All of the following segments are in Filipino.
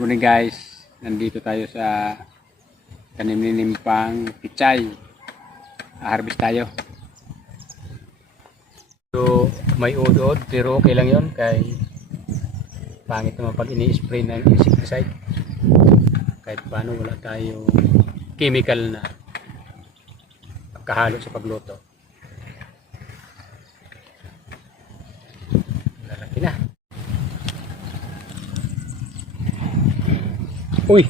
Good morning guys, nandito tayo sa tanim pang pichay. Harvest tayo. So may udod pero okay lang yun kay pangit naman pag ini-spray ng insecticide. Kahit paano wala tayo chemical na kahalo sa pagluto. Lalaki na. Uy!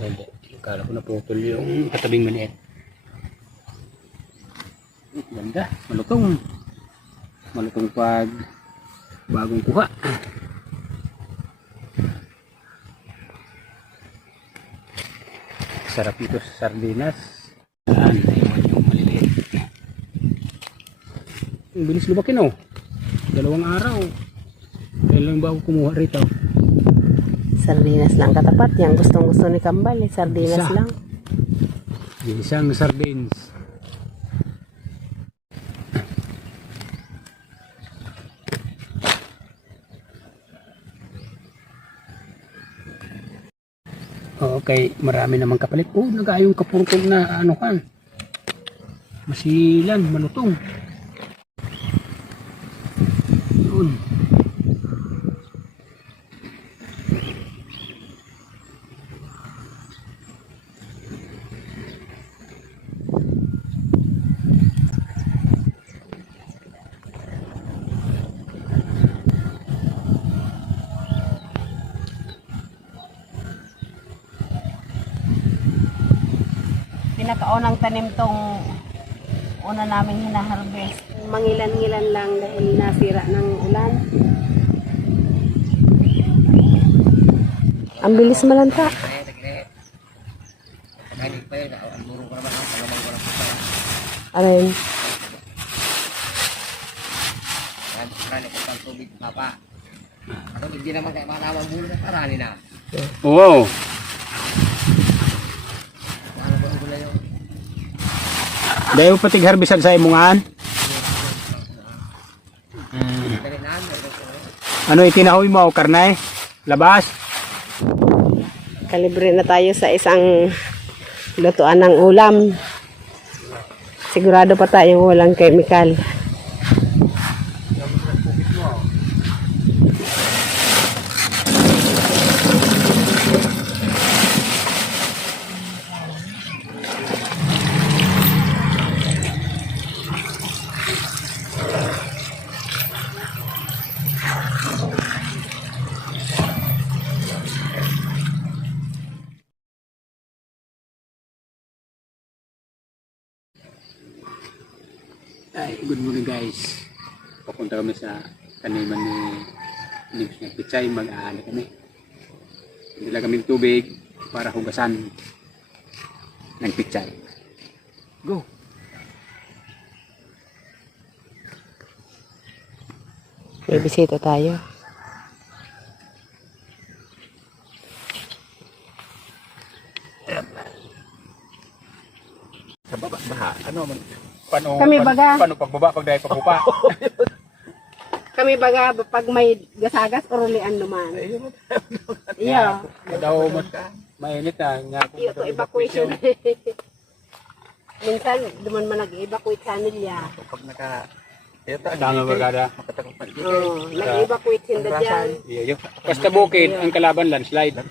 Hindi. Akala ko naputol yung katabing maliit. Ganda. Malutong. Malutong pag bagong kuha. Sarap ito sa sardinas. Saan? Ayun yung maliliit. Ang bilis lumakin oh. 2 araw. Kailan ba ako kumuha rito? Sardinas lang katapat. Yang gustong-gusto ni Kambal eh. Sardinas Isa. lang. Isang sardines. Okay, marami namang kapalit. Oh, nagayong kapurtog na ano kan. Masilan, malutong. Yun. Pinakaunang tanim tong una namin hinaharvest. Mangilan-ngilan lang dahil nasira ng ulan. Ang bilis malanta. Arin. Hindi naman kayo makamang bulo na parani na. Wow. Dahil patig harbisan sa imungan. Ano itinahoy mo? Karnay? Labas? Kalibre na tayo sa isang lutuan ng ulam. Sigurado pa tayo walang chemical. Ay, good morning guys. Papunta kami sa taniman ni Nims ng pichay. Mag-aali kami. Dala kami tubig para hugasan ng pichay. Go! May bisita tayo. Sa baba, baha. Ano man? Paano pagbaba pag dahil pagbupa? Kami baga pag may gasagas urulian naman. Iya. Daw mainit na nga Iyo to evacuation. Minsan duman man nag-evacuate sa nila. Pag naka... tama bagada. Oh, nag-evacuate hinda diyan. Iyo. Basta bukid ang kalaban landslide.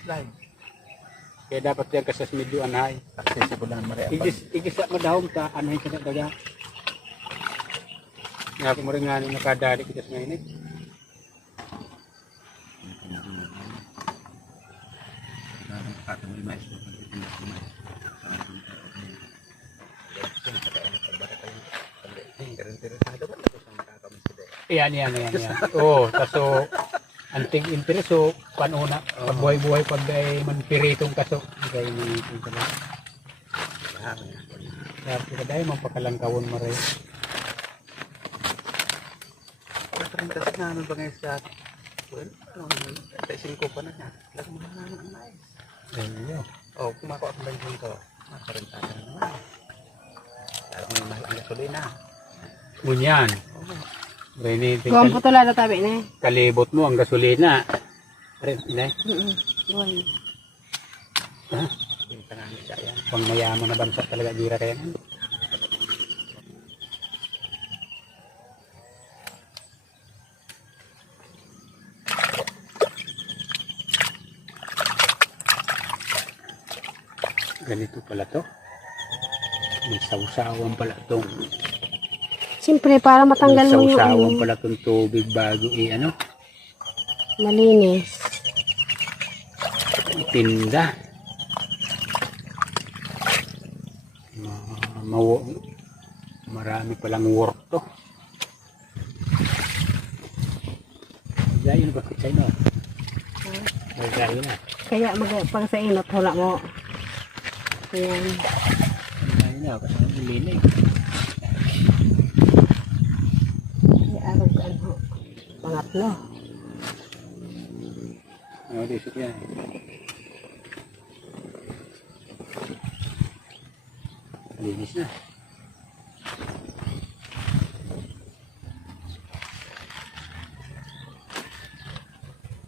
Kaya dapat yan kasi sa medyo anhay. Accessible lang Maria. Igis mo dahom ta anhay ka na daga. Nga po mo rin nga nung nakadali kita sa mainit. Yan. Oo, kaso anting interest so panuna pagbuhay-buhay pag ay manpiritong kaso kay ni pala. Kaya dai man pakalangkawon mare. Pagkakas na ano ba ngayon sa... Well, sa 5 pa na niya. Lagang mo na naman na Ayun. Oh, kumako ako lang dito. Makarenta na naman. Lalo mo yung mahal ang gasolina. Ngunyan. Rene, Kuwan po tula na tabi na. kalibot mo ang gasolina. Rin, inay. Buhay. Ha? Benta nga siya yan. Pang mayaman na bansa talaga gira kaya yan. Ganito pala to. May sausawan pala tong. Siyempre, para matanggal May mo yung sausawan ano, pala tong tubig bago ano. malinis. Tinda. Marami palang work to. Gaya na ba kitsay no? Gaya na. Kaya pag sa inot, wala mo. Ayan. Gaya na, kasi nilinig. Ay, arog ano. Pangatlo. Ano, disip yan. Linis na.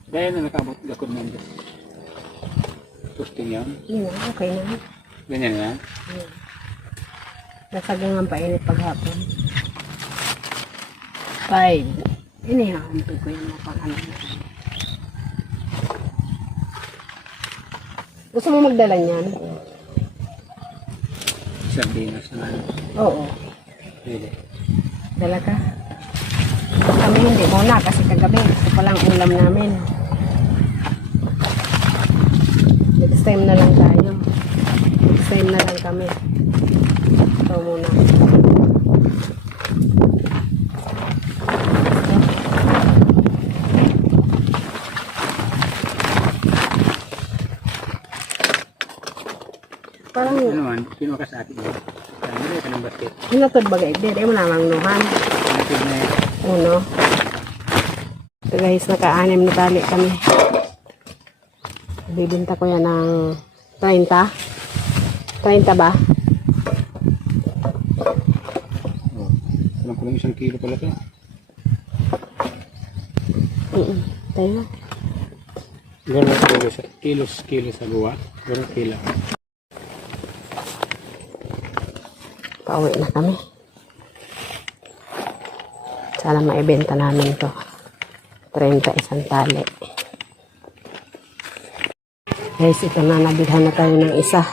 Gaya na nakabot gakod ng posting yan. Yun na, okay na. Ganyan yan. Ayan. Nasagangan pa init paghapon. 5. Inihahampi ko yung mga pang-ano. Gusto mo magdala niyan? Sardinas na ano. Oo. Pwede. Dala ka. Kami hindi muna kasi kagabi. Ito palang ulam namin. Next time na lang tayo. Next time na lang kami. Ito muna. Parang Ano man, sino ka sa akin? Ano rin ka ng basket? hinatod bagay. Hindi mo namang nuhan. Ano ito na yun? Uno. Ito guys, naka-anim na tali kami. Bibinta ko yan ng 30. 30 ba? Oh. Alam ko lang 1 kilo pala ito. Tayo. Gano'n kilo sa buwa. Gano'n kilo. Pauwi na kami. Sana maibenta namin to. 31 tali. Guys, ito na, nabilhan na tayo ng isa.